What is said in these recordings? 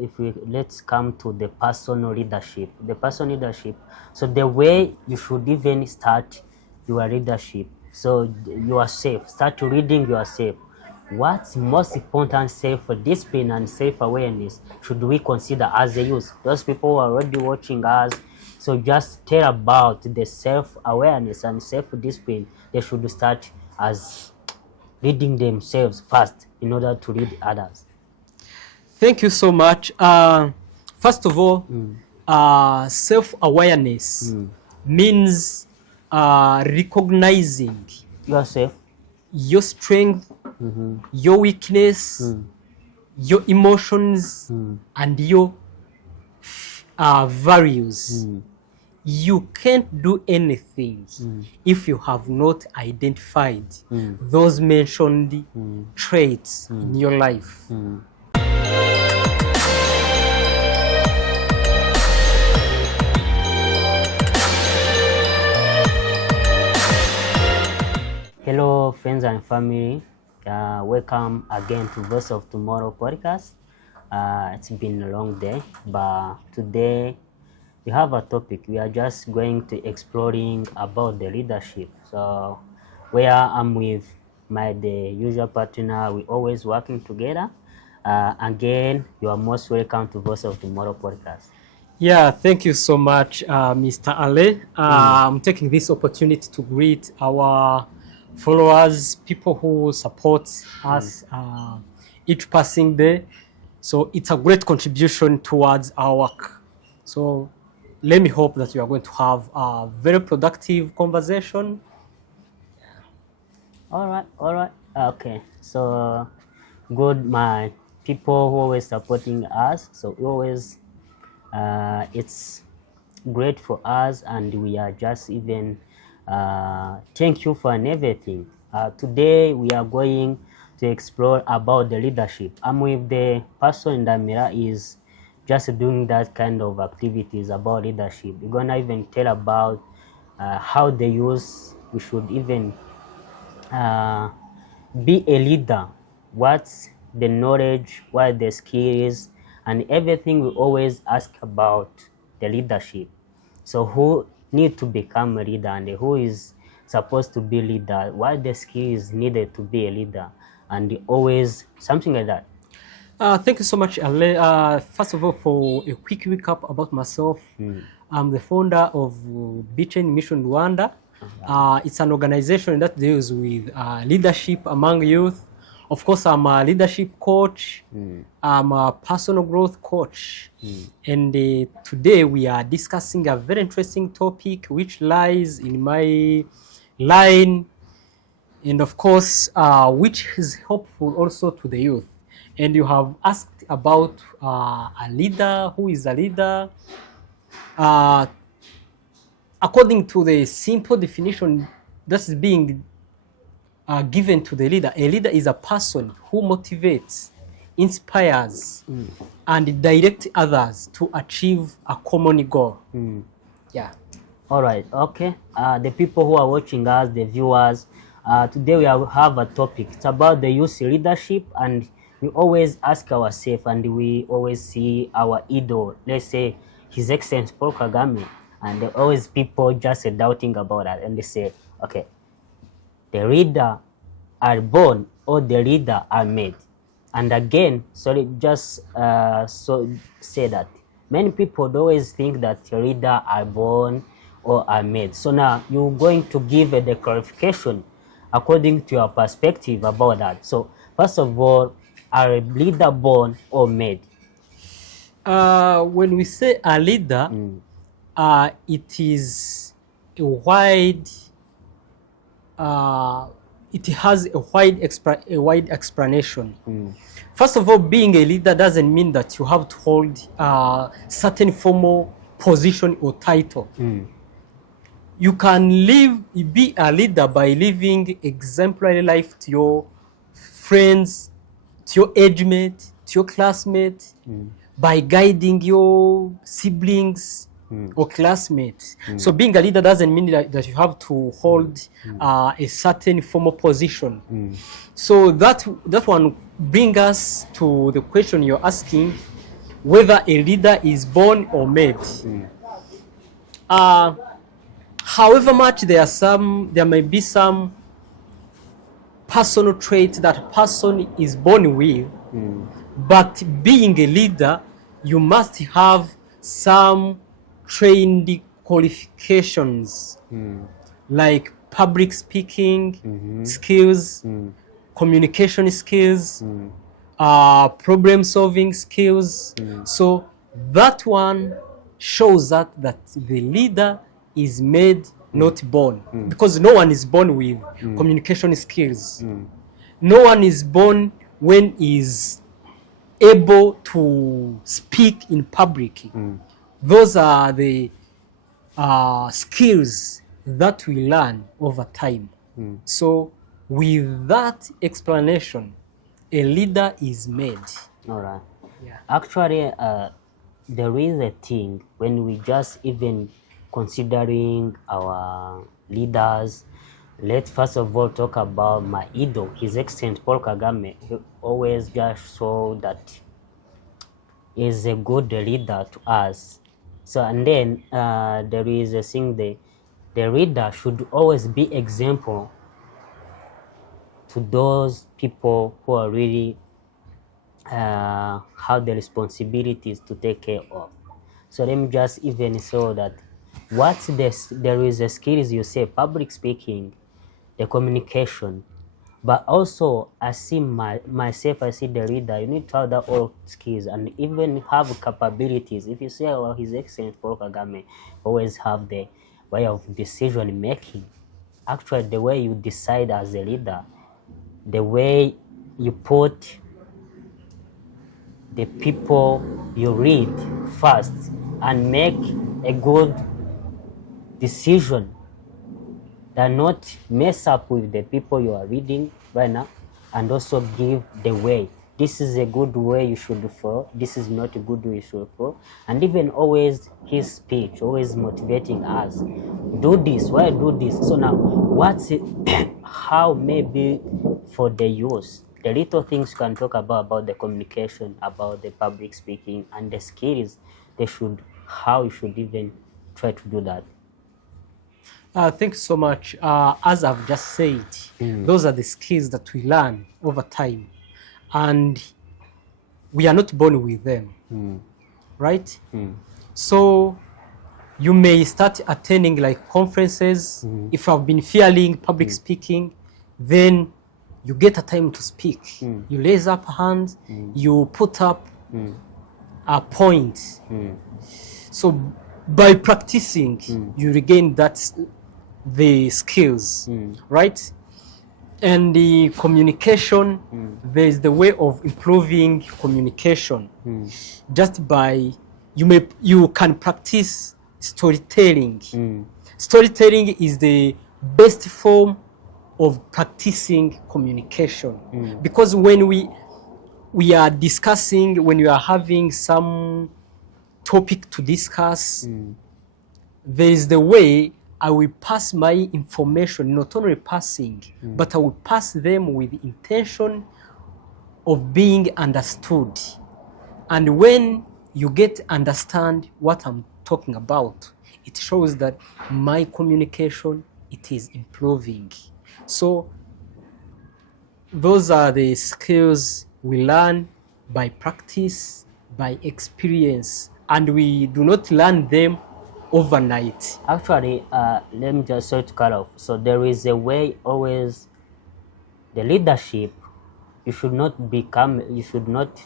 if we let's come to the personal leadership. The personal leadership. So the way you should even start your leadership. So yourself, start reading yourself. What's most important self-discipline and self-awareness should we consider as a youth? Those people who are already watching us, so just tell about the self-awareness and self-discipline. They should start as reading themselves first in order to lead others. Thank you so much. First of all, self-awareness means recognizing Yourself. your strength, your weakness, your emotions, and your values. You can't do anything if you have not identified those mentioned traits in your life. Hello, friends and family. Welcome again to Voice of Tomorrow podcast. It's been a long day, but today we have a topic. We are just going to exploring about the leadership. So, where I'm with the usual partner, we always working together. Again, you are most welcome to Voice of Tomorrow podcast. Yeah, thank you so much, Mr. Ale. I'm taking this opportunity to greet our followers, people who support us each passing day. So it's a great contribution towards our work. So let me hope that we are going to have a very productive conversation. All right. Okay, so good, my people who always supporting us. So always, it's great for us, and we are just even thank you for everything. Today we are going to explore about the leadership. I'm with the person Ndamira is just doing that kind of activities about leadership. We're gonna even tell about how the youth we should even be a leader. What's the knowledge, what the skills, and everything. We always ask about the leadership. So who need to become a leader and who is supposed to be leader, what the skills needed to be a leader, and always something like that. Thank you so much, Ale. First of all, for a quick recap about myself, I'm the founder of Beacon Mission Rwanda. It's an organization that deals with leadership among youth. Of course, I'm a leadership coach. I'm a personal growth coach. And today we are discussing a very interesting topic which lies in my line, and of course, which is helpful also to the youth. And you have asked about a leader. Who is a leader? According to the simple definition that's being given to the leader, a leader is a person who motivates, inspires, and directs others to achieve a common goal. Yeah. All right. Okay. The people who are watching us, the viewers, today we have a topic. It's about the youth leadership, and we always ask ourselves, and we always see our idol, let's say His Excellency Paul Kagame, and there always people just doubting about that, and they say, okay, the leader are born or the leader are made. And again, sorry, just so say that many people always think that the leader are born or are made. So now you're going to give the clarification according to your perspective about that. So first of all, are a leader born or made? When we say a leader, it is a wide it has a wide explanation. First of all, being a leader doesn't mean that you have to hold a certain formal position or title. You can be a leader by living exemplary life to your friends, to your age mate, to your classmates, by guiding your siblings or classmates. So being a leader doesn't mean that you have to hold a certain formal position. So that one brings us to the question you're asking, whether a leader is born or made. However much there may be some personal traits that a person is born with, but being a leader, you must have some trained qualifications, like public speaking skills, communication skills, problem solving skills. So that one shows that the leader is made, not born, because no one is born with communication skills. No one is born when is able to speak in public. Those are the skills that we learn over time. So with that explanation, a leader is made. All right. Yeah. Actually, there is a thing when we just even considering our leaders. Let's first of all talk about my idol, His Excellency Paul Kagame. He always just show that he is a good leader to us. So and then there is a thing, the leader should always be example to those people who are really have the responsibilities to take care of. So let me just even show that what's this, there is a skills you say, public speaking, the communication, but also I see myself, I see the leader, you need to have that all skills and even have capabilities. If you say, well, His Excellency Paul Kagame always have the way of decision making. Actually, the way you decide as a leader, the way you put the people you read first and make a good decision that not mess up with the people you are reading right now, and also give the way. This is a good way you should follow. This is not a good way you should follow. And even always his speech, always motivating us. Do this, why do this? So now, what's it, how maybe for the youth, the little things you can talk about the communication, about the public speaking, and the skills they should, how you should even try to do that. Thank you so much. As I've just said, those are the skills that we learn over time, and we are not born with them, right? So you may start attending like conferences. If I've been fearing public speaking, then you get a time to speak. You raise up a hand, you put up a point. So by practicing, you regain the skills, right? And the communication, there is the way of improving communication. Just by, you can practice storytelling. Storytelling is the best form of practicing communication, because when we are discussing, when we are having some topic to discuss, there is the way I will pass my information, not only passing, but I will pass them with the intention of being understood. And when you get understand what I'm talking about, it shows that my communication, it is improving. So those are the skills we learn by practice, by experience, and we do not learn them overnight. Actually, let me just sort to cut off. So there is a way always, the leadership, you should not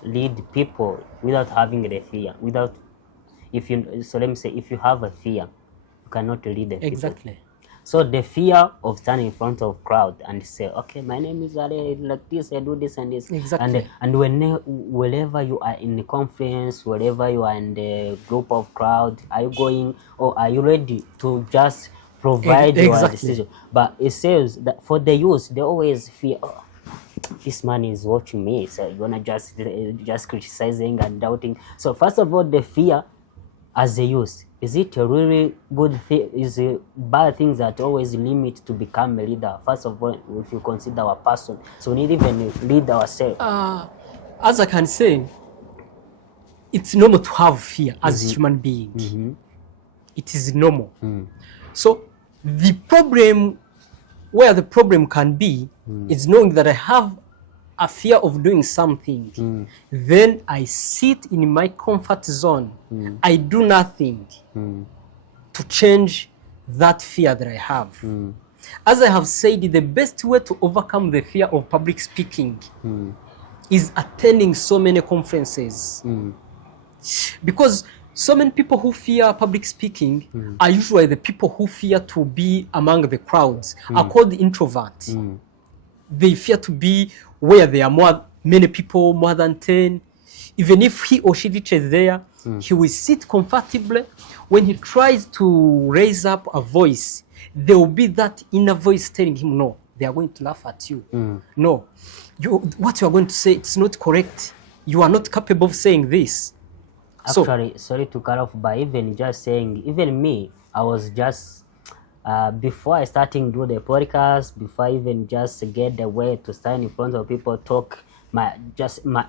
lead people without having the fear. So let me say, if you have a fear, you cannot lead the people. Exactly. So the fear of standing in front of crowd and say, okay, my name is Ale, like this, I do this and this. Exactly. And wherever you are in the conference, wherever you are in the group of crowd, are you going, or are you ready to just provide your decision? But it says that for the youth, they always fear, oh, this man is watching me, so you're gonna just criticizing and doubting. So first of all, the fear as a youth, is it a really good thing? Is it bad things that always limit to become a leader? First of all, if you consider our person, so we need even lead ourselves. As I can say, it's normal to have fear as a human being. It is normal. So the problem, where the problem can be, is knowing that I have a fear of doing something. Then I sit in my comfort zone. I do nothing to change that fear that I have. As I have said, the best way to overcome the fear of public speaking is attending so many conferences. Because so many people who fear public speaking are usually the people who fear to be among the crowds, are called introverts. They fear to be where there are many people, more than 10. Even if he or she reaches there, he will sit comfortably. When he tries to raise up a voice, there will be that inner voice telling him, no, they are going to laugh at you. No, what you are going to say, it's not correct. You are not capable of saying this. Actually, sorry to cut off, but even just saying, even me, I was just, before I starting do the podcast, before I even just get the way to stand in front of people, talk my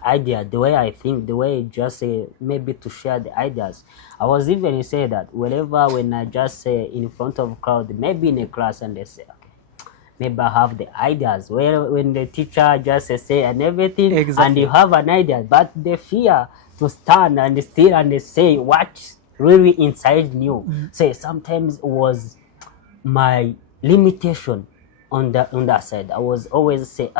idea, the way I think, the way just maybe to share the ideas. I was even say that whenever when I just say in front of a crowd, maybe in a class, and they say, okay, maybe I have the ideas. When the teacher just say and everything, and you have an idea, but the fear to stand and still and say what really inside you. Say sometimes was my limitation on that side. I was always say,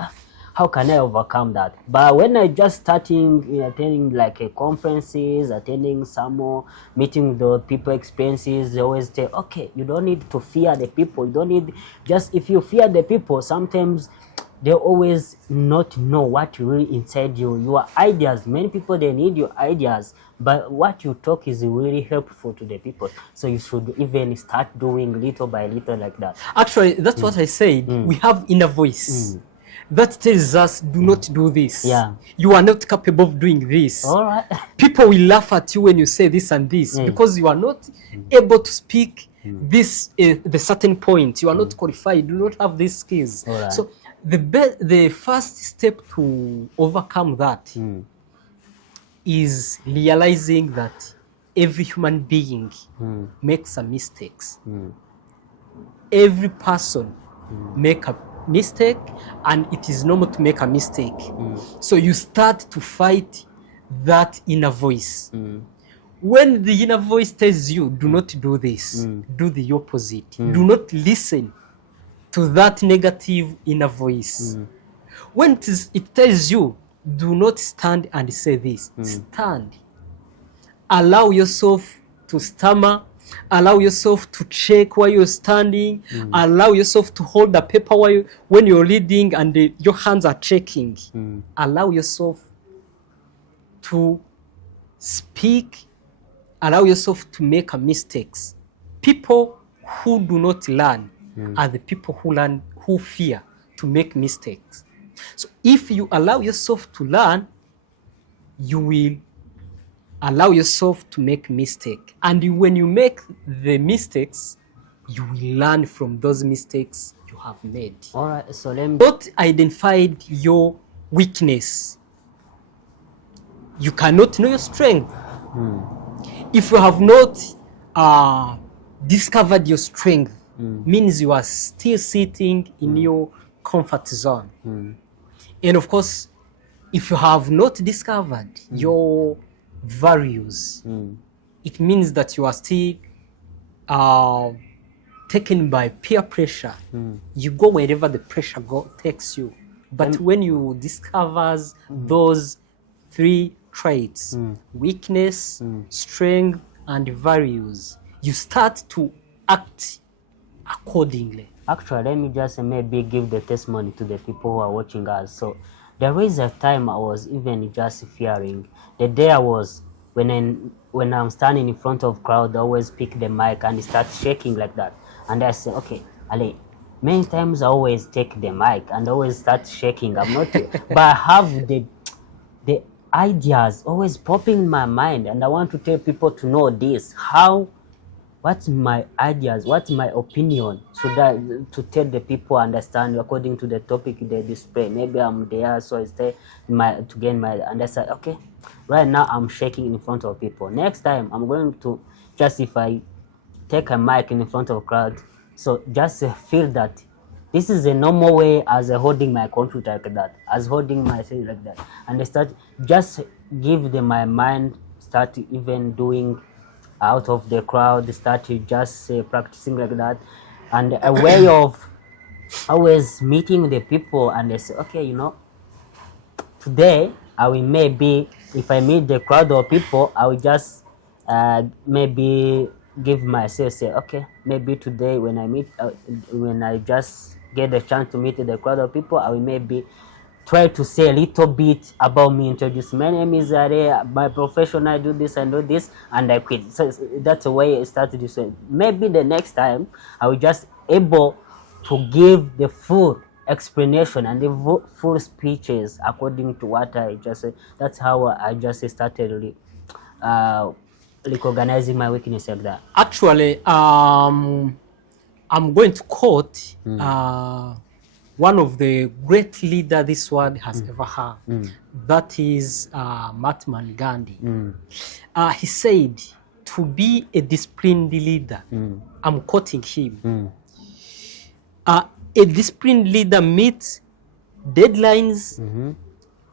how can I overcome that? But when I just starting attending like conferences, attending some more meeting the people experiences, they always say, okay, you don't need to fear the people. You don't need, just if you fear the people, sometimes they always not know what really inside you, your ideas. Many people, they need your ideas, but what you talk is really helpful to the people. So you should even start doing little by little like that. Actually, that's what I said. We have inner voice that tells us, do not do this. You are not capable of doing this. All right. People will laugh at you when you say this and this because you are not able to speak this the certain point. You are not qualified. You do not have these skills. Right. So the first step to overcome that is realizing that every human being makes some mistakes. Every person make a mistake, and it is normal to make a mistake. So you start to fight that inner voice. When the inner voice tells you, do not do this, do the opposite. Do not listen to that negative inner voice. When it tells you, do not stand and say this, stand. Allow yourself to stammer. Allow yourself to check while you're standing. Allow yourself to hold the paper when you're reading and your hands are checking. Allow yourself to speak. Allow yourself to make mistakes. People who do not learn are the people who fear to make mistakes. So if you allow yourself to learn, you will allow yourself to make mistakes. And when you make the mistakes, you will learn from those mistakes you have made. All right, so let me... Not identified your weakness. You cannot know your strength. If you have not discovered your strength, means you are still sitting in your comfort zone. And of course, if you have not discovered your values, it means that you are still taken by peer pressure. You go wherever the pressure takes you. But when you discover those three traits, weakness, strength, and values, you start to act accordingly. Actually, let me just maybe give the testimony to the people who are watching us. So there is a time I was even just fearing. The day I was, when I'm standing in front of crowd, I always pick the mic and start shaking like that. And I say, okay, Ale, many times I always take the mic and always start shaking. I'm not, but I have the ideas always popping in my mind, and I want to tell people to know this, how what's my ideas, what's my opinion, so that to tell the people understand according to the topic they display. Maybe I'm there, so I say to gain my understand. Okay, right now I'm shaking in front of people. Next time I'm going to, just if I take a mic in front of a crowd, so just feel that this is a normal way as holding my computer like that, as holding my thing like that, and I start just give them my mind, start even doing out of the crowd, start to just practicing like that, and a way of always meeting the people, and they say, okay, you know, today I will maybe, if I meet the crowd of people, I will just maybe give myself, say, okay, maybe today when I meet, when I just get the chance to meet the crowd of people, I will maybe try to say a little bit about me, introduce, my name is Are, my profession, I do this and do this, and I quit. So that's the way I started this way. Maybe the next time I will just able to give the full explanation and the full speeches according to what I just said. That's how I just started recognizing my weakness like that. Actually, I'm going to quote one of the great leader this world has ever had. That is Mahatma Gandhi. He said, to be a disciplined leader, I'm quoting him, a disciplined leader meets deadlines,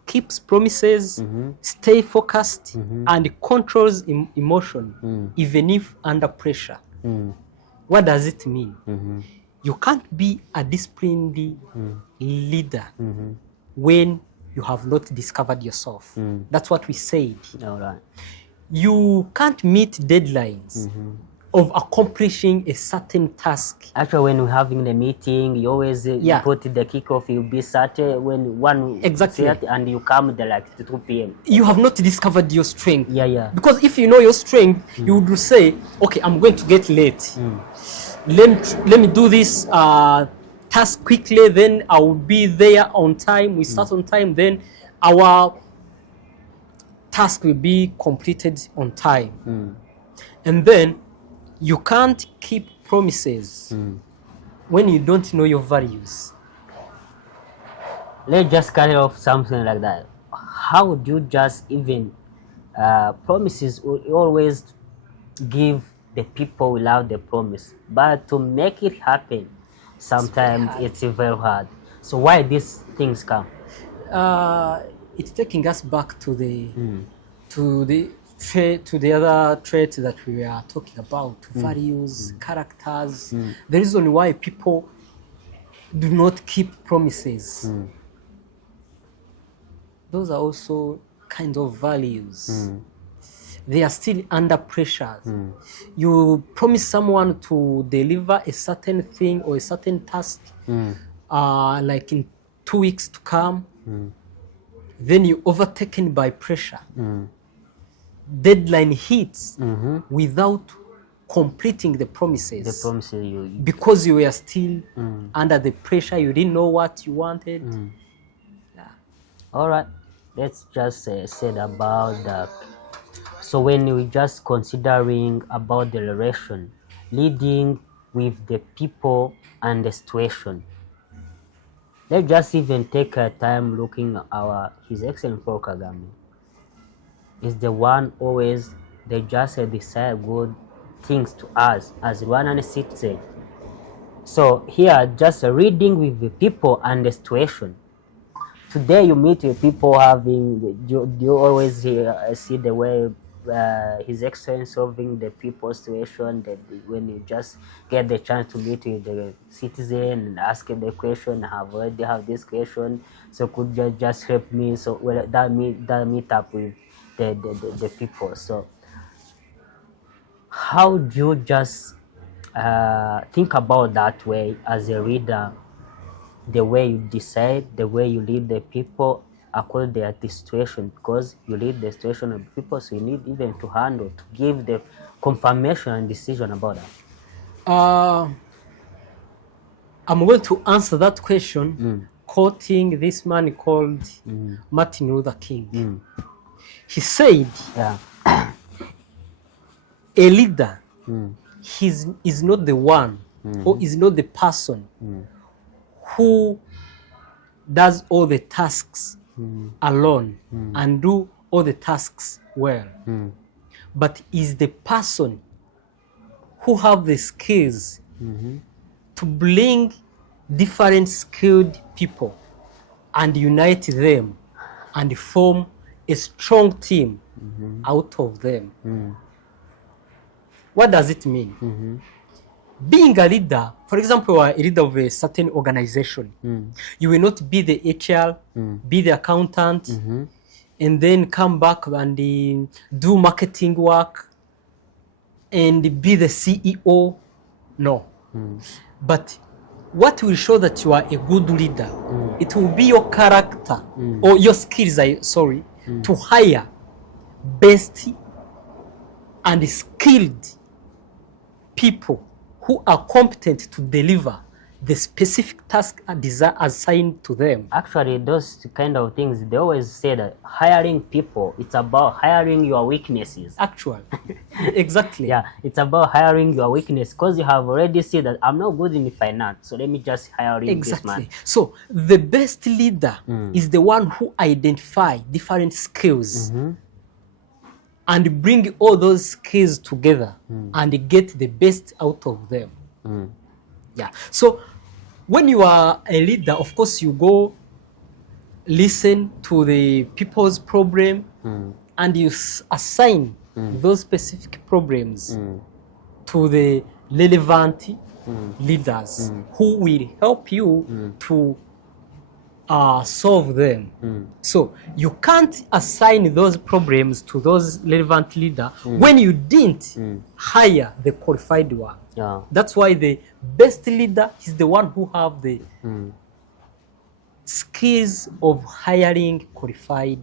keeps promises, stay focused, and controls emotion, even if under pressure. What does it mean? You can't be a disciplined leader when you have not discovered yourself. That's what we said. All right. You can't meet deadlines of accomplishing a certain task. Actually, when we're having the meeting, you always put the kickoff, you'll be started when one Exactly, and you come there like 2 p.m. You have not discovered your strength. Yeah. Because if you know your strength, you would say, okay, I'm going to get late. Let me do this task quickly, then I will be there on time. We start on time, then our task will be completed on time. And then you can't keep promises when you don't know your values. Let's just carry off something like that. How would you just even promises will always give the people without the promise, but to make it happen, sometimes it's very hard. So why these things come? It's taking us back to the other traits that we are talking about, values, characters. The reason why people do not keep promises. Those are also kind of values. They are still under pressure. You promise someone to deliver a certain thing or a certain task, like in 2 weeks to come, then you're overtaken by pressure. Deadline hits without completing the promises. The promises because you were still under the pressure, you didn't know what you wanted. All right, let's just say about that. So when we just considering about the relation, leading with the people and the situation, let's just even take a time looking at His Excellency Paul Kagame. Is the one always they just decide good things to us as Rwandan citizen. So here, just reading with the people and the situation. Today you meet with people having, you always see the way His Excellency solving the people's situation, that when you just get the chance to meet with the citizen and ask him the question, have already have this question, so could you just help me? So well, that meet up with the people. So how do you just think about that way as a reader? The way you decide, the way you lead the people according to the situation, because you lead the situation of the people, so you need even to handle, to give the confirmation and decision about that. I'm going to answer that question quoting this man called Martin Luther King. He said, a leader is not the one or is not the person who does all the tasks alone and do all the tasks well, but is the person who have the skills to bring different skilled people and unite them and form a strong team out of them. What does it mean? Being a leader, for example, you are a leader of a certain organization. You will not be the HR, be the accountant, and then come back and do marketing work and be the CEO. No. But what will show that you are a good leader, it will be your character or your skills, to hire best and skilled people who are competent to deliver the specific task assigned to them. Actually, those kind of things, they always say that hiring people, it's about hiring your weaknesses. Actually, exactly. Yeah, it's about hiring your weakness, because you have already said that I'm not good in finance, so let me just hire this man. So the best leader is the one who identifies different skills and bring all those skills together and get the best out of them. Yeah. So when you are a leader, of course, you go listen to the people's problem and you assign those specific problems to the relevant leaders who will help you to solve them. So you can't assign those problems to those relevant leaders when you didn't hire the qualified one. That's why the best leader is the one who have the skills of hiring qualified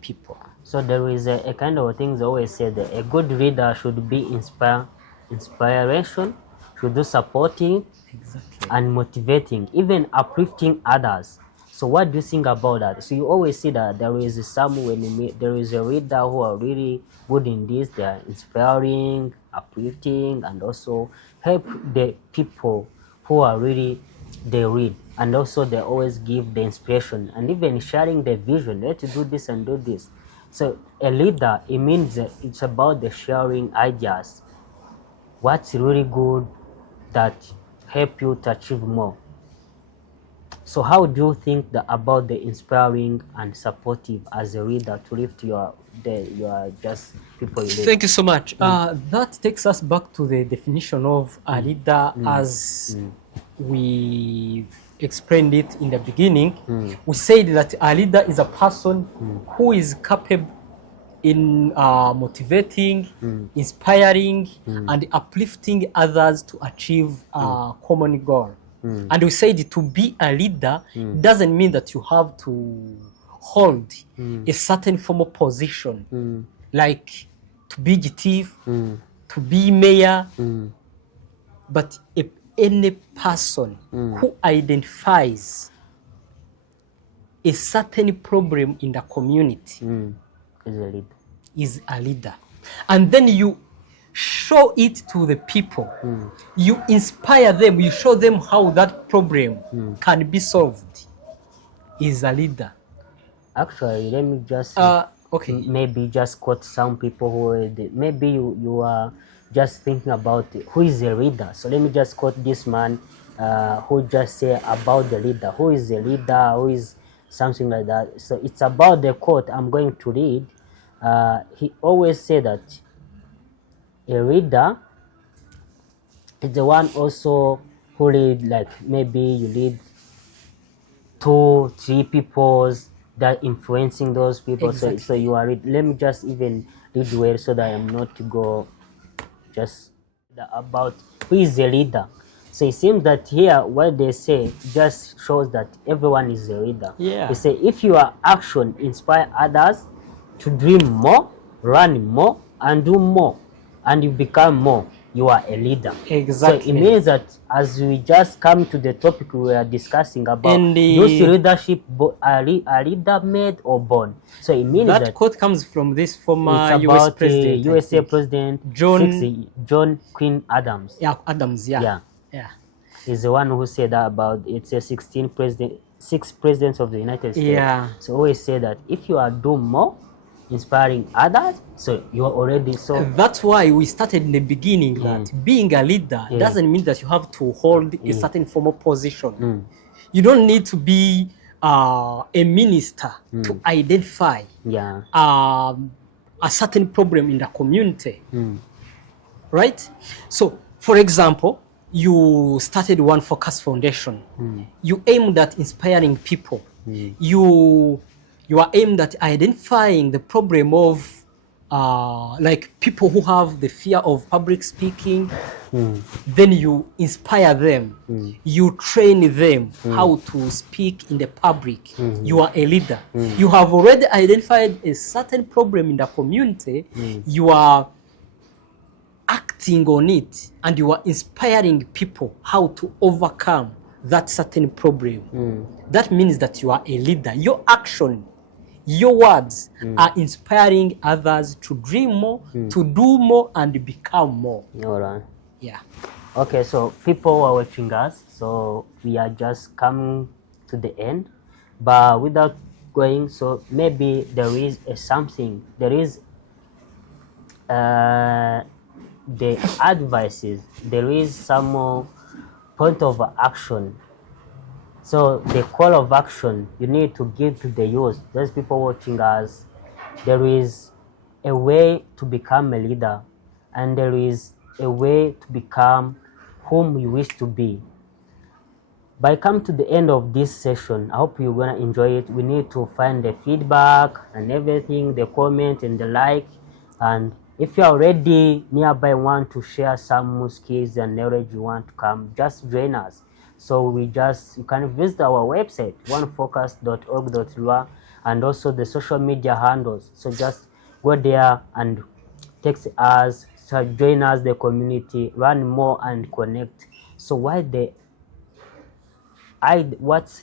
people. So there is a kind of things always say that a good leader should be inspiration, should do supporting and motivating, even uplifting others. So what do you think about that? So you always see that there is there is a leader who are really good in this. They are inspiring, uplifting, and also help the people who are really they read, and also they always give the inspiration and even sharing the vision. Let's do this and do this. So a leader, it means that it's about the sharing ideas. What's really good that help you to achieve more. So how do you think about the inspiring and supportive as a leader to lift your just people you lead? Thank you so much. That takes us back to the definition of a leader as we explained it in the beginning. We said that a leader is a person who is capable in motivating, inspiring, and uplifting others to achieve a common goal. And we said to be a leader doesn't mean that you have to hold a certain formal position, like to be chief, to be mayor, but any person who identifies a certain problem in the community is a leader. And then you show it to the people. You inspire them. You show them how that problem can be solved. Is a leader. Actually, let me just maybe just quote some people who maybe you are just thinking about who is the leader. So let me just quote this man who just say about the leader. Who is the leader? Who is something like that? So it's about the quote I'm going to read. He always said that a leader is the one also who lead, like maybe you lead 2-3 people that influencing those people. So you are let me just even read well so that I'm not to go just about who is the leader. So it seems that here what they say just shows that everyone is a leader. They say if your action inspire others to dream more, run more, and do more, and you become more, you are a leader. Exactly. So it means that as we just come to the topic we are discussing about, And use leadership are leader made or born. So it means that that quote comes from this former it's US about president, USA president John Quinn Adams. Yeah, Adams. Yeah. He's the one who said that about it's a 6 presidents of the United States. Yeah. So always say that if you are doing more, inspiring others, so you are already so. That's why we started in the beginning that being a leader doesn't mean that you have to hold a certain formal position. You don't need to be a minister to identify a certain problem in the community, right? So, for example, you started ONEFOCUS Foundation. You aimed at inspiring people. You are aimed at identifying the problem of like people who have the fear of public speaking. Then you inspire them. You train them how to speak in the public. You are a leader. You have already identified a certain problem in the community. You are acting on it, and you are inspiring people how to overcome that certain problem. That means that you are a leader. Your action, your words are inspiring others to dream more, to do more, and become more. All right. Yeah. Okay, so people are watching us, so we are just coming to the end, but without going, so maybe there is something, there is the advices, there is some point of action. So the call of action you need to give to the youth, those people watching us, there is a way to become a leader, and there is a way to become whom you wish to be. By come to the end of this session, I hope you're gonna enjoy it. We need to find the feedback and everything, the comment and the like. And if you're already nearby, want to share some skills and knowledge you want to come, just join us. So you can visit our website, onefocus.org.rwa, and also the social media handles. So just go there and text us, so join us, the community, learn more and connect. So what's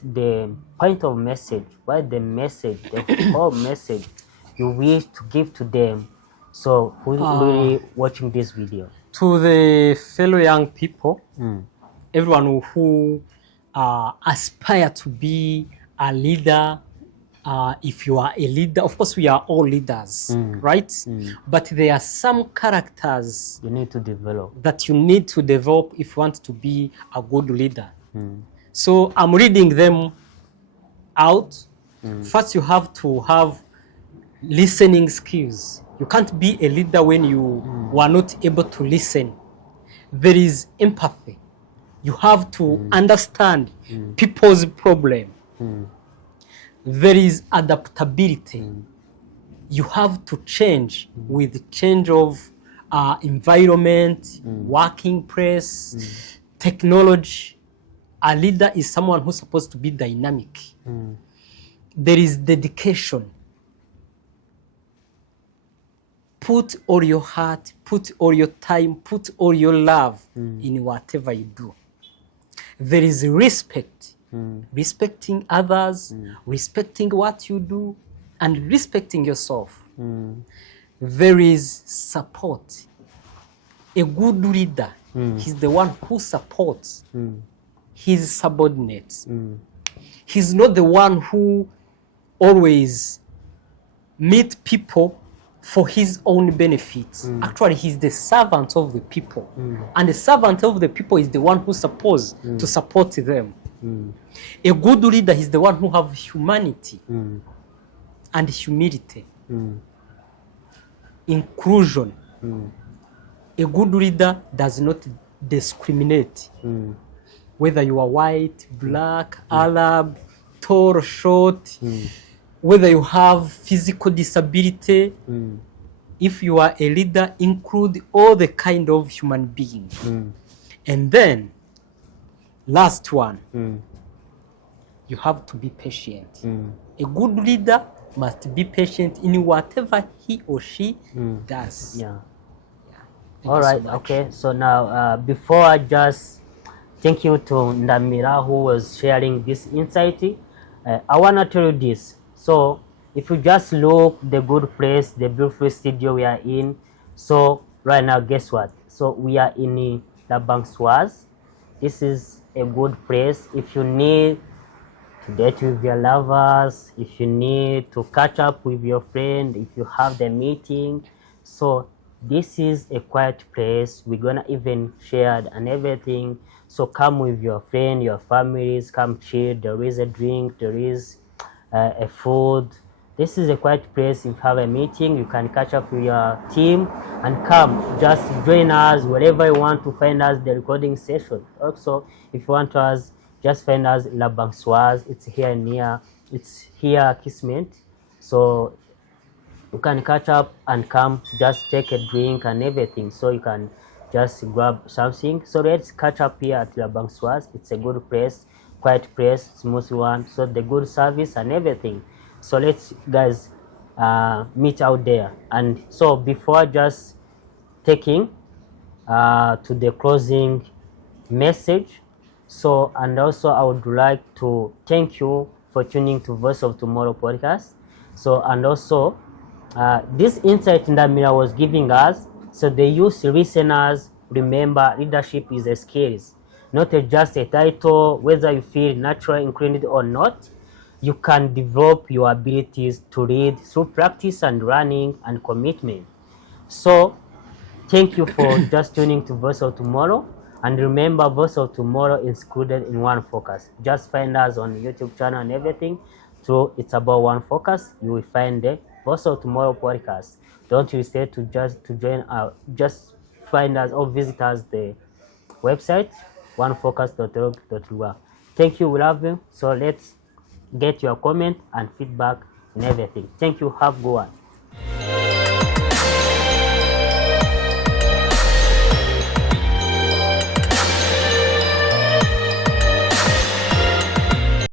the point of message? What the message, the whole message you wish to give to them? So who really watching this video? To the fellow young people, everyone who aspire to be a leader, if you are a leader, of course we are all leaders, right? But there are some characters you need to develop, that you need to develop if you want to be a good leader. So I'm reading them out. First, you have to have listening skills. You can't be a leader when you are not able to listen. There is empathy. You have to understand people's problem. There is adaptability. You have to change with the change of environment, working place, technology. A leader is someone who's supposed to be dynamic. There is dedication. Put all your heart, put all your time, put all your love in whatever you do. There is respect, respecting others, respecting what you do, and respecting yourself. There is support. A good leader, he's the one who supports his subordinates. He's not the one who always meets people for his own benefits. Actually, he's the servant of the people. And the servant of the people is the one who's supposed to support them. A good leader is the one who has humanity and humility. Inclusion. A good leader does not discriminate. Whether you are white, black, Arab, tall, short, whether you have physical disability, if you are a leader, include all the kind of human being. And then, last one, you have to be patient. A good leader must be patient in whatever he or she does. All right, okay. So now, before I just thank you to Ndamira who was sharing this insight. I want to tell you this. So if you just look the good place, the beautiful studio we are in. So right now, guess what? So we are in the Bankswas. This is a good place. If you need to date with your lovers, if you need to catch up with your friend, if you have the meeting. So this is a quiet place. We're gonna even share and everything. So come with your friend, your families, come chill. There is a drink, there is a food. This is a quiet place. If you have a meeting, you can catch up with your team and come. Just join us wherever you want to find us the recording session. Also, if you want us, just find us La Bankswas. It's here near. It's here Kismet. So you can catch up and come. Just take a drink and everything. So you can just grab something. So let's catch up here at La Bankswas. It's a good place, quiet place, smooth one. So the good service and everything. So let's guys meet out there. And so before just taking to the closing message, so and also I would like to thank you for tuning to Voice of Tomorrow podcast. So and also this insight Ndamira was giving us, so the youth listeners remember leadership is a skill, not just a title. Whether you feel naturally included or not, you can develop your abilities to lead through practice and learning and commitment. So thank you for just tuning to Voice of Tomorrow. And remember, Voice of Tomorrow is included in ONEFOCUS. Just find us on YouTube channel and everything. So it's about ONEFOCUS. You will find the Voice of Tomorrow podcast. Don't hesitate to join our, just find us or visit us the website onefocus.org.ua. Thank you, we love you. So let's get your comment and feedback and everything. Thank you, have a good one.